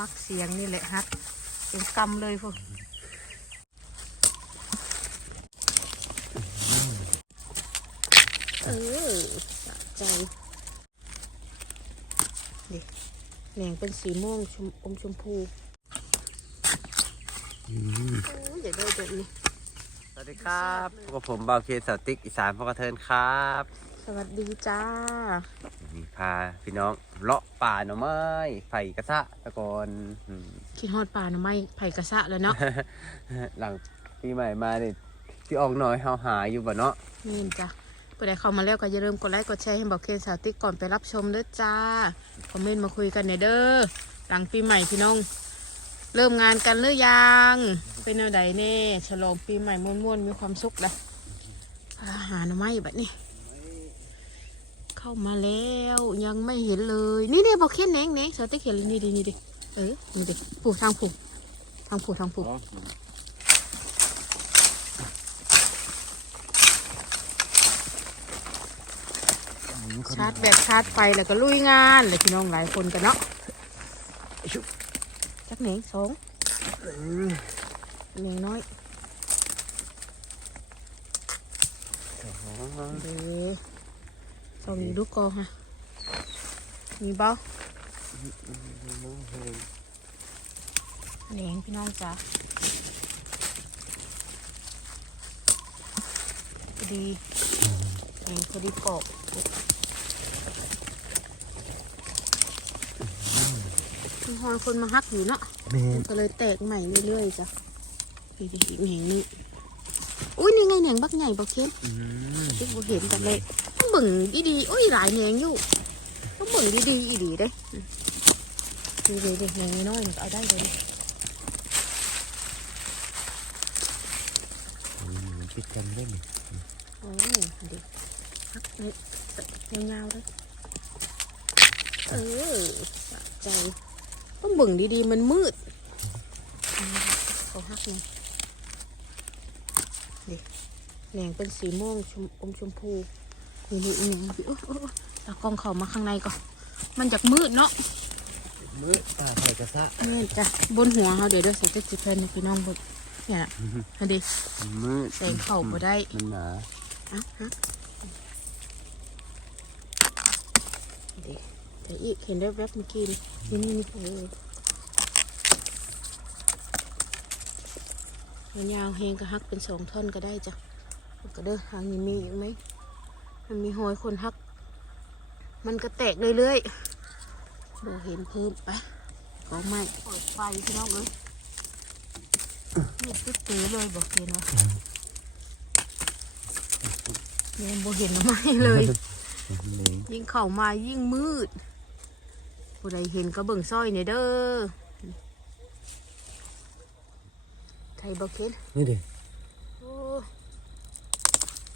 มักเสียงนี่แหละฮักเสียงกำเลยพวกเออสะใจดิแหนงเป็นสีม่วงชมอมชมพูโอ้ยอย่าได้แบบนี้ สวัสดีครับพวกบผมบาวเคสาวติ๊กอีสานพ่อกระเทินครับ สวัสดีจ้า นี่พาพี่น้อง เลาะป่าหน่อไม้ไผ่กระทะตะกอนอืมคิดฮอดป่าหน่อไม้ไผ่กระสะแล้วเนาะหลังปีใหม่มาเนี่ยที่ออกน้อยเฮาหาอยู่บ่เนาะนี่จ้ะผู้ใดเข้ามาแล้วก็อย่าลืมกดไลค์กดแชร์ให้บอกเคนสาวติ๊กก่อนไปรับชมเด้อจ้าคอมเมนต์มาคุยกันเนี่ยเด้อหลังปีใหม่พี่น้อง เริ่มงานกันหรือยังเป็นแนวใดแน่ฉลองปีใหม่ม่วนๆมีความสุขเลยอาหารหน่อไม้แบบนี้ เข้ามาแล้วยังไม่เห็นเลย นี่เนี่ยบอกเคนแหนงแหนงสาวติ๊กเห็นเลยนี่ดินี่ดิเออนี่ดิผูทางผูทางผูทางผูชาร์จแบตชาร์จไฟแล้วก็ลุยงานเลยพี่น้องหลายคนกันเนาะจักเหนงสองเหนงน้อยเด้ สองมีลูกกองฮะมีเบ้าเหนงพี่น้องจ้าพอดีเหนงพอดีปอกมีฮอนคนมาฮักอยู่เนาะแม่มันก็เลยแตกใหม่เรื่อยๆจ้ะนี่ดิอีกแหงนี่อุ้ยนี่ไงแหนงบักใหญ่บักเข้มอืมที่บ่เห็นกันเลยต้องเบิ่งดีๆอุ้ยหลายแหนงอยู่ต้องเบิ่งดีๆอีดีเด้ดูดิดิแหนงน้อยๆมันก็เอาได้เลยมันคิดกันได้ไหมโอ้ยดิฮักนี่ยาวๆเลยเออสะใจต้องเบิ่งดีๆมันมืดอืมเขาฮักไงแหนงเป็นสีม่วงชมอมชมพู นี่นี่นี่นี่โอ้โอ้โอ้ตากล้องเข้ามาข้างในก่อน มันจากมืดเนาะมืดตาไผ่กระทะนี่จ้ะบนหัวเขาเดี๋ยวเดี๋ยวใส่เจ็ดสิบเพนให้พี่น้องบนเนี่ยนะอันนี้มืดแสงเข้าบ่ได้มันหนาอะฮะเดี๋ยวอีกเห็นได้แวบเมื่อกี้นี่นี่นี่นี่เออมันยาวเฮงก็ฮักเป็นสองท่อนก็ได้จ้ะก็เด้อทางนี้มีอีกไหม มันมีหอยคนฮัก มันก็แตกเรื่อยๆดูเห็นเพิ่มไปก็ไม่เปิดไฟพี่น้องเลยนี่ตึ๊ดตื้อเลยบอกเห็นว่าเนี่ยบเห็นน่อไม้เลย ยิ่งเข้ามายิ่งมืดผู้ใดเห็นก็เบิ่งสร้อยเนี่ยเด้อไทยบ่เห็นนี่ดิ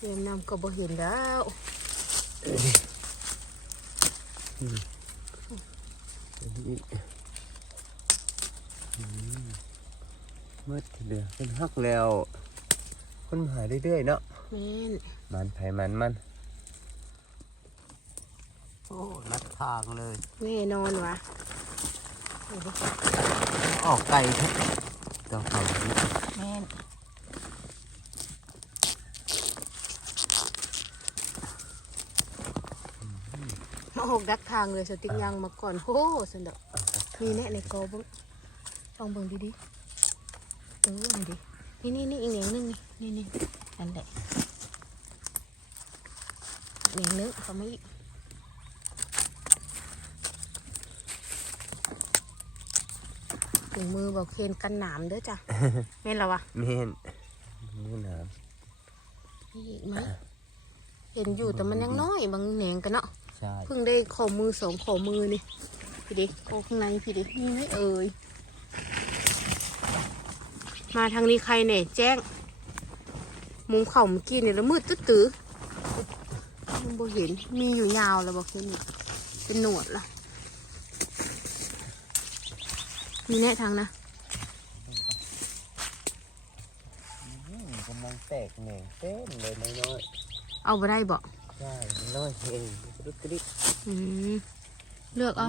เรียนนำก็บ่เห็นแล้วเมืดทีเดียวเป็นฮักแล้วคนหายเรื่อยๆเนาะแม่นมันไผมันมัน โอ้ลัดทางเลยแน่นอนวะออกไกลทุกเจ้าไผ่แม่น โอ้ดักทางเลยสติกยังมาก่อนโอ้สันดอกมีแน่ในกอเบึงลองเบิ่งดีๆเออนี่ดินี่นี่นี่อีกอย่างหนึงนี่นี่นี่อันแหละอีกอย่างหนึงเขาไม่อีกถุงมือบอกเคนกันหนามเด้อจ้ะแม่นแล้ววะเมนนี่น้มีอีกไหมเห็นอยู่แต่มันยังน้อยบางแหนงกันเนาะำ ใช่เพิ่งได้ขอมือสองขอมือนี่พี่ดิโอ้ข้างในพี่ดินี่ไม่เอ่ยมาทางนี้ใครเนี่ยแจ้ง มุมเข่าเมื่อกี้เนี่ยแล้วมืดตื้อตื้อมันบ่เห็นมีอยู่ยาวแล้วบอกเห็นอยู่เป็นหนวดละมีแน่ทางนะกำลังแตกแหน่งเต้นเลยน้อยเอาไปได้บอกๆใช่น้อยเองกระ ดุกกระดิกอืมเลือกเอา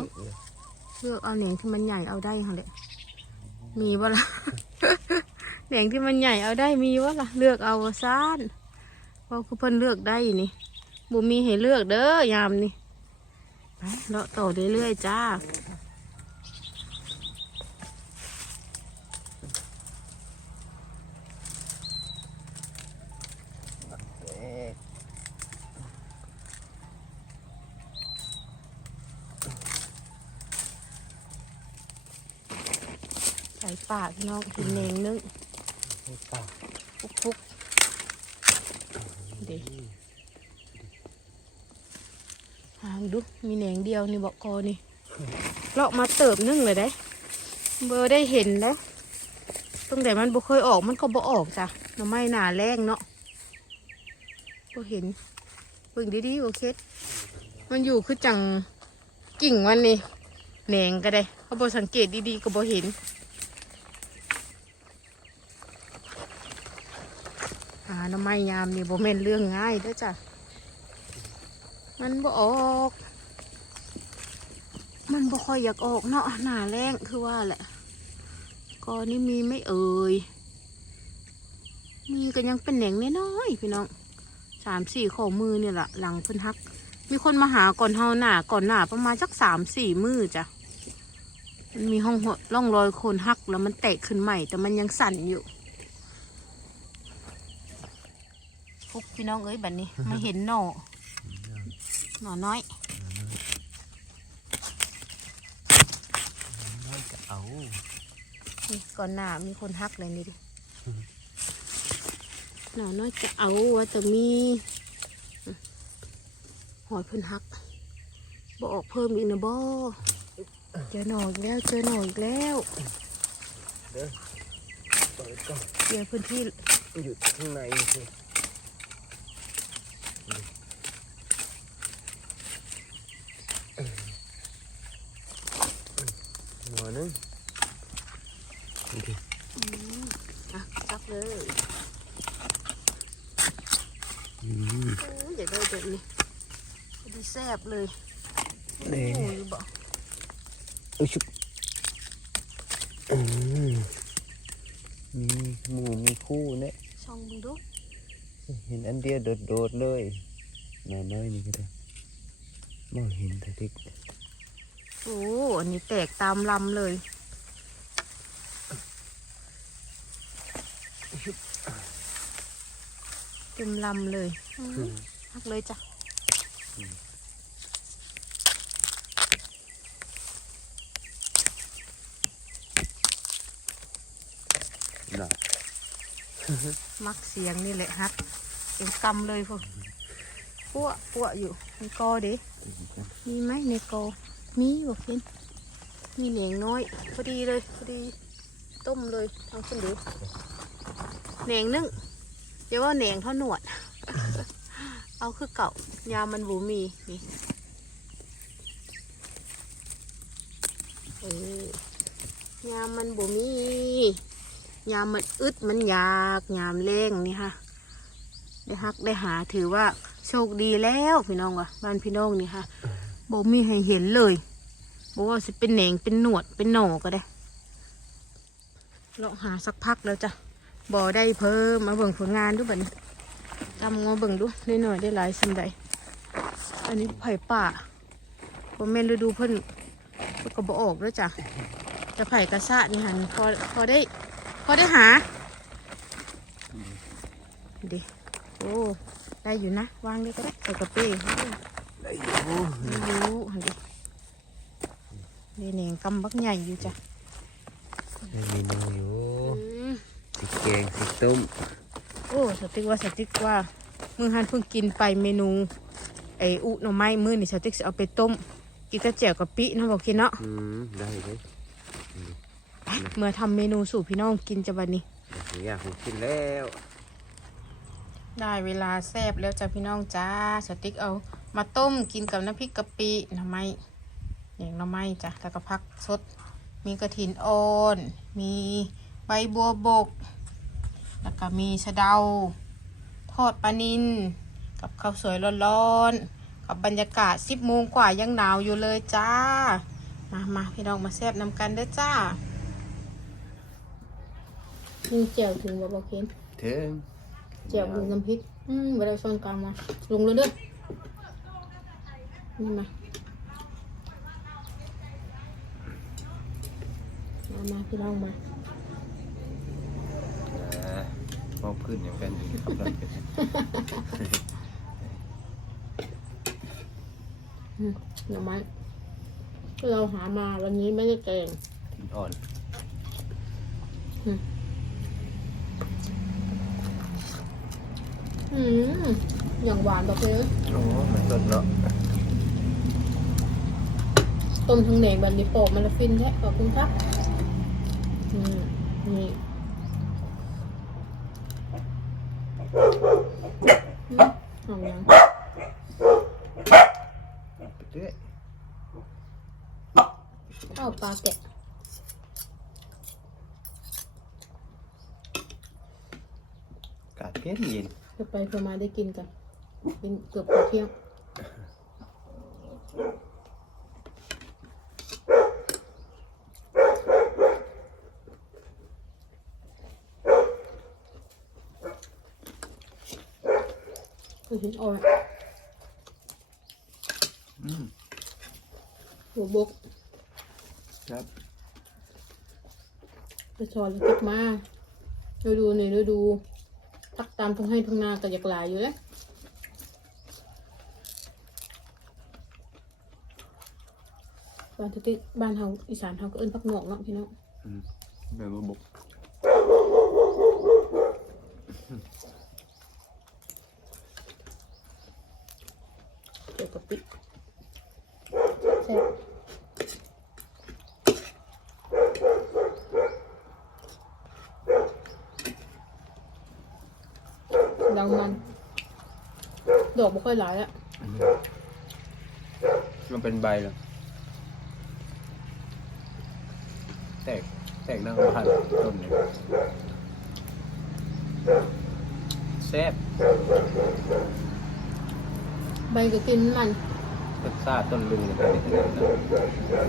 เลือกเอาเหนียงที่มันใหญ่เอาได้ค่ะเลยมีบ่ล่ะเหนียงที่มันใหญ่เอาได้มีวะล่ะ เลือกเอาซ่านเพราะคือเพิ่นเลือกได้นี่บุมีให้เลือกเด้อยามนี่ไปเลาะต่อเรื่อยๆจ้า ใส่ปากพี่น้องกินเองนึงปุ๊กปุ๊กเด็หางดูมีแหนงเดียวนี่บอกกอนี่เลาะมาเติบนึงเลยได้ เบอร์ได้เห็นนะตั้งแต่มันบ่เคยออกมันก็บ่ออกจ้ะหน่อไม้หนาแรงเนาะบ่เห็นเบิ่งดีๆโอเคมันอยู่คือจังกิ่งมันนี่แหนงก็ได้เขาบ่สังเกตดีๆก็บ่เห็น หาหน้ำไม้ยามนี่บ่แม่นเรื่องง่ายเด้อจ้ะ มันบ่ออก มันบ่ค่อยอยากออกเนาะหนาแรงคือว่าแหละกอนี่มีไม่เอ่ย มีก็ยังเป็นแหน่งน้อยๆพี่น้องสามสี่ข้อมือเนี่ยแหละหลังเพิ่นฮัก มีคนมาหาก่อนเฮาหน้าก่อนหน้าประมาณสักสามสี่มือจ้ะมันมีห้องหัวร่องรอยโคนฮักแล้วมันแตกขึ้นใหม่แต่มันยังสั่นอยู่ พุกพี่น้องเอ้ยบัดนี้ไม่เห็นหน่อหน่อน้อยน้อยจะเอานี่ก่อนหน้ามีคนฮักเลยนี่ดิหน่อน้อยจะเอาว่าจะมีหอยเพิ่นฮักบออกเพิ่มอีกนะบ่เจอหน่ออีกแล้วเจอหน่ออีกแล้วเด้อเปิดก่อนเสียพื้นที่อยู่ข้างในสิ หัวนึงดูดิอะจับเลยอืมโอ้ยอยากได้แบบนี้พอดีแซ่บเลยนี่โอ้ยบ่อุ้ยชุบอืมมีหมูมีคู่เนี่ยช่องมึงดูเห็นอันเดียวโดดๆเลยหน่าน้อยนี่ก็ได้มองเห็นแต่ทิก โอ้อันนี้แตกตามลำเลย เต็มลำเลยอื้อพักเลยจ้ะน่ะมักเสียงนี่แหละฮักเป็นกำเลยพวกปั้วปั้วอยู่ในกอเด้มีไหมในกอ มีบอกเห็นมีเหนียงน้อย พอดีเลย พอดี ต้มเลยเอาขึ้นดูแหนงนึ่งเดี๋ยวว่าแหนงเท่าหนวด เอาคือเก่ายามันบูมีนี่เออยามมันบูมียามมันอึดมันอยากยามเร่งนี่ค่ะได้ฮักได้หาถือว่าโชคดีแล้วพี่น้องว่ะบ้านพี่น้องนี่ค่ะ บ่มีให้เห็นเลยบอกว่าสิเป็นแหนงเป็นหนวดเป็นหน่อก็ได้ เราหาสักพักแล้วจ้ะบ่ได้เพิ่มมาเบิ่งผลงานดูบัดนี้จำงอเบิ่งดูได้หน่อยได้หลายสิ่งใดอันนี้ไผ่ป่าบ่แม่นฤดูเพิ่นเพิ่นก็บ่ออกด้วยจ้ะจะไผ่กระซะนี่หันพอพอได้ พอได้หาดิโอ้ได้อยู่นะ วางเลยก็ได้ใส่กระเป้โอ้ ได้อยู่ไม่รู้หันดิเดแหนงกำบักใหญ่อยู่จ้ะได้เมนูอยู่อืมสิแกงสิต้มโอ้สติ๊กว่าสติ๊กว่ามือหันเพิ่งกินไปเมนูไออุหน่อไม้มือนี่สติ๊กจะเอาไปต้มกินกระเจียวกะปินะบอกกินเนาะอืมได้เลยไปเมื่อทำเมนูสู่พี่น้องกินจะบันนี้อยากผมกินแล้ว ได้เวลาแซบแล้วจ้ะพี่น้องจ้าสติ๊กเอา มาต้มกินกับน้ำพริกกะปิหน่อไม้อย่างหน่อไม้จ้ะแล้วก็พักสด มีกระถินอ่อนมีใบบัวบก แล้วก็มีสะเดา ทอดปลานินกับข้าวสวยร้อนๆ กับบรรยากาศสิบโมงกว่ายังหนาวอยู่เลยจ้า มามาพี่น้องมาแซ่บนำกันเด้อจ้ายิงเจียวถึงบ่บอกเคนถึงเจียวดูน้ำพริก อืมเวลาช้อนกลางมาลงเลยเด้อ นี่มามามาพี่น้องมาอ่ามอบขึ้นอย่างกันอยู่ครับเราเป็นอืมหน่อไม้ที่เราหามาวันนี้ไม่ได้แกงหินอ่อนอืมอย่างหวานบอกเลยโอ้มันสดเนาะ ต้มทั้งแหนงแบบนี้โปะมันละฟินแท้ขอบคุณครับอืมนี่อืมหอมยังไปเรื่อยข้าวปลาแกะอากาศเย็นเย็นเพื่อไปเพื่อมาได้กินกันกินเกือบเที่ยง หินอ่อนอืมหัวบกครับไปชอนแล้วเก็บมาฤดูนี่ฤดูทักตามทุ่งให้ทุ่งนาก็อยากหลายอยู่แล้วบ้านทุกที่บ้านเฮาอีสานเฮาก็เอิ้นพักหนวกเนาะพี่น้องอืมแม่มาบุก กี่ยวกับปิแซ่บดังมัน ดอกไม่ค่อยหลายอะมันเป็นใบเหรอแตกแตกนั่งผ่านต้นเลยแซ่บ ใบก็กินมันรสชาต้นลึงเลยแบบนี้นะ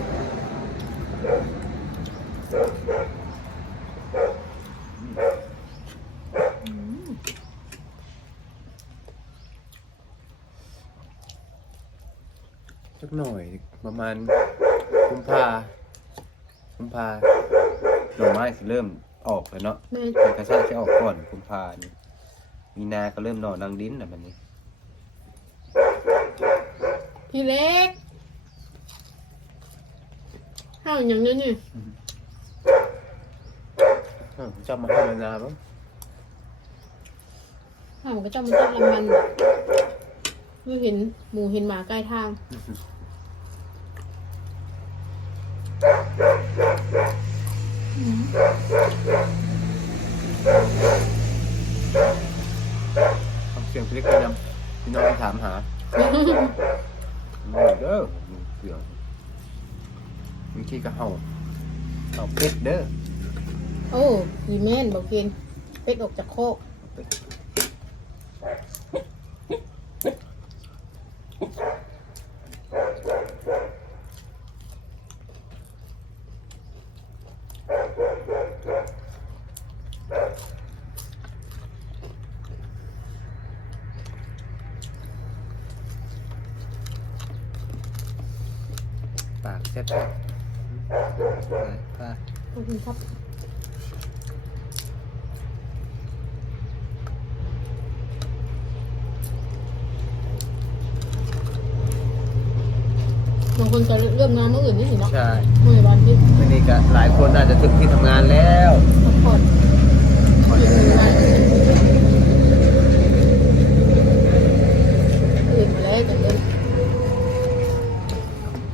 สักหน่อยประมาณกุมภากุมภาหน่อไม้สิเริ่มออกแล้วเนาะแม่แต่กระชากจะออกก่อนกุมภานี่มีนาก็เริ่มหน่อนางดินแล้วแบบนี้ พี่เล็กข้าวอย่างนี้นี่เอ้าจะมาให้มานานมั้งข้าวก็จะมันต้นลำมันคือเห็นหมูเห็นหมาใกล้ทางฟังเสียงพลิกไปนำพี่น้องถามหา เด้อมีเสียงมีขี้กระเห่าเอาเป็ดเด้อโอ้ยีแม่นบอกกินเป็ดออกจากโคก เป็ดปากแซ่บๆปากขอบคุณครับบางคนก็เริ่มงานเมื่ออื่นนี่สิเนาะใช่ เมื่อวันที่ วันนี้ก็หลายคนอาจจะถึงที่ทำงานแล้ว พักผ่อนหยุดหนึ่งวันอื่นมาแล้วจังเลย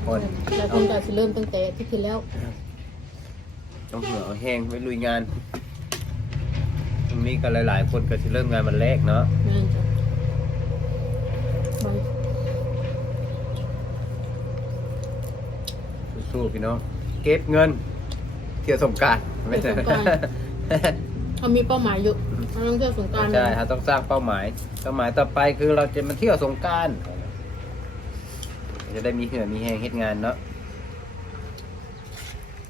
คน หลายคนก็จะเริ่ มตั้งแต่ที่ที่แล้ว ต้องเหือเอาแห้งไว้ลุยงานตรงนี้ก็หลาย ๆ คนก็จะเริ่มงานวันแรกเนาะแม่นจ้ะไปสู้ๆพี่น้องเก็บเงิน เที่ยวสงกรารไม่ใช่เขามีเป้าหมายอยู่เขาต้องเที่ยวสงกรารใช่เราต้องสร้างเป้าหมาย เป้าหมายต่อไปคือเราจะมาเที่ยวสงกราร จะได้มีเหือมีแหงเฮ็ดงานเนาะ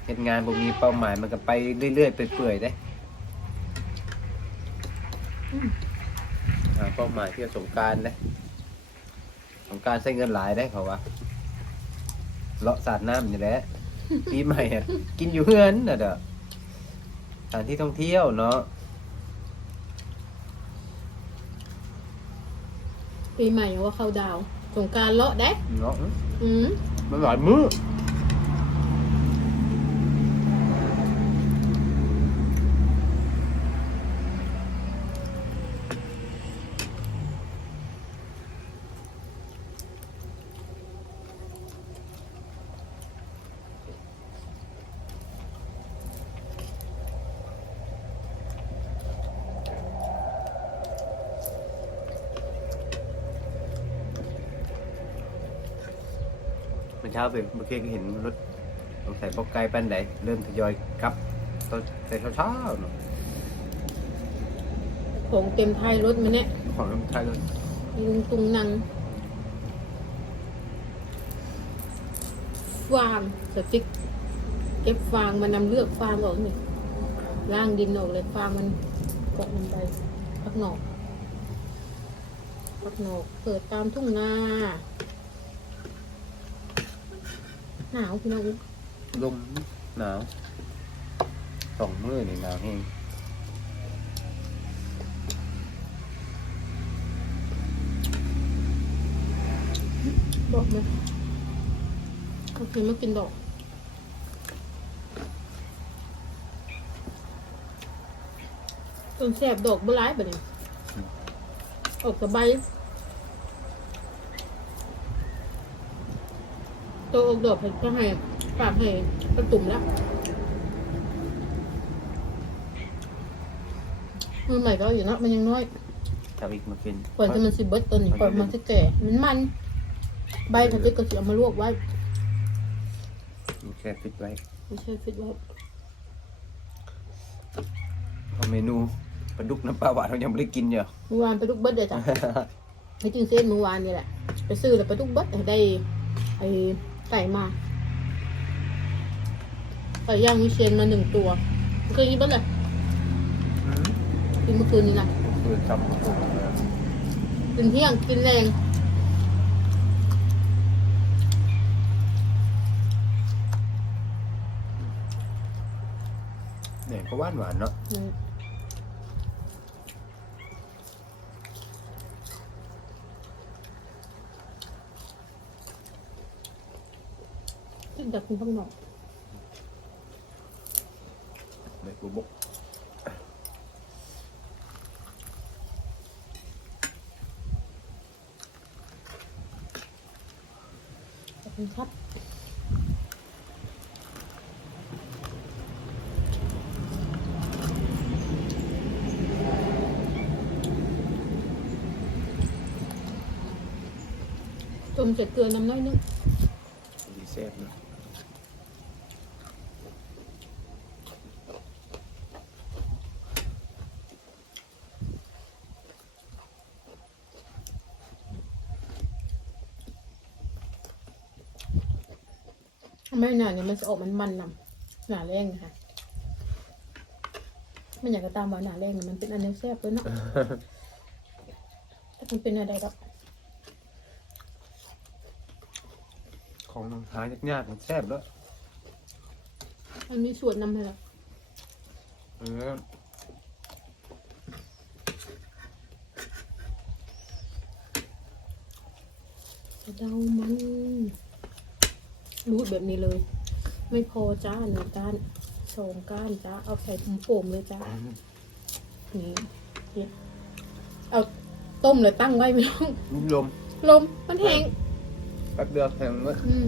เฮ็ดงานบ่มีเป้าหมายมันก็ไปเรื่อยๆเปื่อยๆได้อืมหาเป้าหมายเที่ยวสงกรารได้สงกรารใช้เงินหลายได้เขาว่าเลาะสาดน้ำนี่แหละปีใหม่อะกินอยู่เฮือนน่ะเด้อสถานที่ท่องเที่ยวเนาะปีใหม่ว่าเข้าดาวน์สงกรารเลาะได้เนาะอืมมันหลายมื้อ เมื่อเช้าไปเมื่อกี้ก็เห็นรถสงสัยบอกไกลปันไหนเริ่มทยอยกลับตอนแต่เช้าๆเนาะของเต็มท้ายรถมันเนี่ยของน้ำชายรถมีลุงตุงนังฟางสติ๊กเก็บฟางมานำเลือกฟางออกนี่ล่างดินออกเลยฟางมันเกาะลงไปพักหนอกพักหนอกเปิดตามทุ่งนา หนาวพี่น้องลมหนาวสองมือนี่หนาวแห้งดอกไหมโอเคมากินดอกต้นแสบดอกบหลายแบบนี้ออกกับใบ ตัวออกดอกให้ก็ให้ฝากให้ประตุ่มแล้วมือใหม่ก็เอาอยู่เนอะมันยังน้อยทำอีกมากินก่อนจะมันสิเบิดต้นนี่ก่อนมันจะแก่มันมัน ใบถ้าจะก็สิเอามาลวกไว้มีแค่ฟิตไว้ไม่ใช่ฟิตไว้เอาเมนูปลาดุกน้ำปลาหวานเรายังไม่ได้กินอยู่เมื่อวานไปลูกเบิดเลยจ้ะให้จริงเส้นเมื่อวานนี่แหละไปซื้อแล้วไปลูกเบิดได้ไอ้ ไก่มาไก่ย่างวิเชียนมาหนึ่งตัวเคยกินเบิดเลยกินเมื่อคืนนี้นะคือทกินเที่ยงกินแรงำเนี่ยก็หวานหวานๆเนาะ อืม กินจากคุณข้างนอกใบบัวบกขอบคุณครับต้มเสร็จเกลือน้ำน้อยนึงดีแซ่บเนาะ ไม่หนาเนี่ยมันจะออกมันมันนำหนาแรงนะคะมันอยากจะตามว่าหนาแรงเนี่ยมันเป็นอันเดียวแซ่บเลยเนาะแต่มันเป็นอะไรหรอกของหายากๆมันแซ่บแล้วมันมีส่วนนำให้เราเออเดามัน รูดแบบนี้เลย ไม่พอจ้าหนึ่งก้านสองก้านจ้าเอาใส่ถุงโป่มเลยจ้านี่เนี่ยเอาต้มเลยตั้งไว้ไม่ต้องลูกลมลมมันแห้งแป๊บเดียวแห้งเลยอืม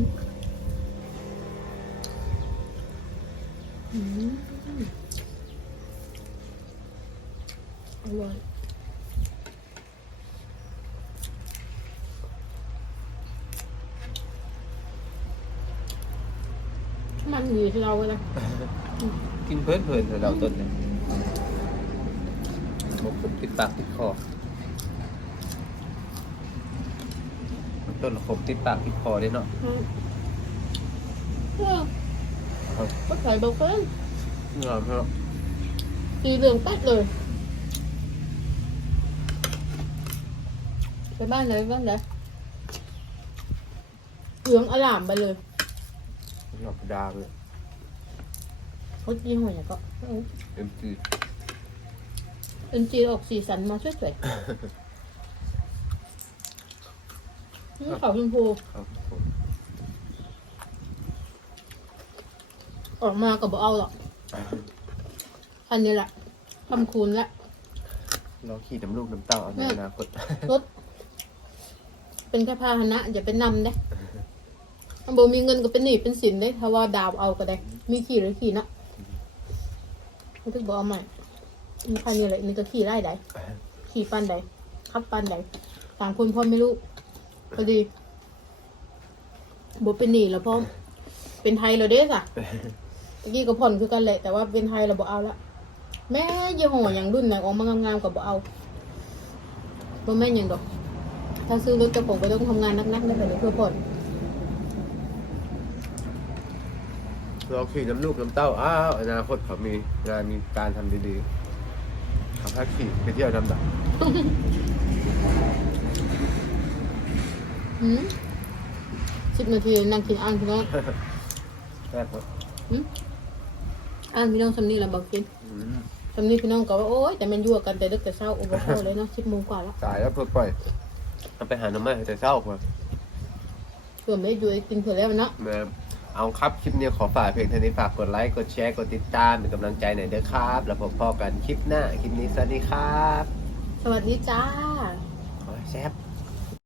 อืมอร่อย อยู่ที่เราเลยกินเพลินเพลินๆเราต้นเนี่ยบกติดปากติดคอต้นขมติดปากติดคอด้เนาะอืมเออก็ใส่เบาเพิ่นงามครับสีเหลืองแป๊ดเลยไปบ้านไหนบ้านไหนเหลืองอลามไปเลยหลอกดาเลย เขาจีหัวเนี่ยก็เอ็มจีเอ็นจีออกสีสันมาสวยๆนี่ขาวชมพูครับผมออกมาก็บอกเอาหรอก อันนี้แหละทำคูณละเราขี่น้ำลูกน้ำเต้าเอาในอนาคตรถเป็นแค่พาหนะ อย่าเป็นนำได้อันโบมีเงินก็เป็นหนี้เป็นสินได้ถ้าว่าดาวเอาก็ได้ มีขี่หรือขี่นะ เขาถึงบอกเอาใหม่มีใครนี่แหละนี่ก็ขี่ไล่ใดขี่ปันใดขับปันใดต่างคนพ่อไม่รู้พอดีโบเป็นหนี้แล้วพ่อเป็นไทยเราเด้สะตะกี้ก็ผ่อนคือกันแหละแต่ว่าเป็นไทยเราบอกเอาละแม่ยี่ห้ออย่างรุ่นไหนออกมางามๆก็บบอกเอาบ่แม่นหยังดอก ถ้าซื้อรถกระป๋องไปต้องทำงานนักๆได้ไปเลยเพื่อผ่อน เราขี่น้ำลูกน้ำเต้าอ้าวอนาคตเขามีงานมีการทำดีๆเขาพักขี่ไปเที่ยวดำดับหืมสิบนาทีนั่งกินอ่างพี่น้องแซ่บครับอ่างพี่น้องสำนีแล้วบอกกินอืมสำนีพี่น้องก็ว่าโอ๊ยแต่มันยั่วกันแต่ดึกแต่เช้าโอ้โหเข้าเลยเนาะสิบโมงกว่าแล้วสายแล้วเพื่อปล่อยเอาไปหาน้ำมันแต่เศร้าครับเผื่อไม่ได้อยู่ไอ้กินเผื่อแล้วเนาะแม่ เอาครับคลิปนี้ขอฝากเพียงเท่านี้ฝากกดไลค์กดแชร์กดติดตามเป็นกำลังใจหน่อยเด้อครับ แล้วพบพอกันคลิปหน้าคลิปนี้สวัสดีครับ สวัสดีจ้าขอให้แซ่บ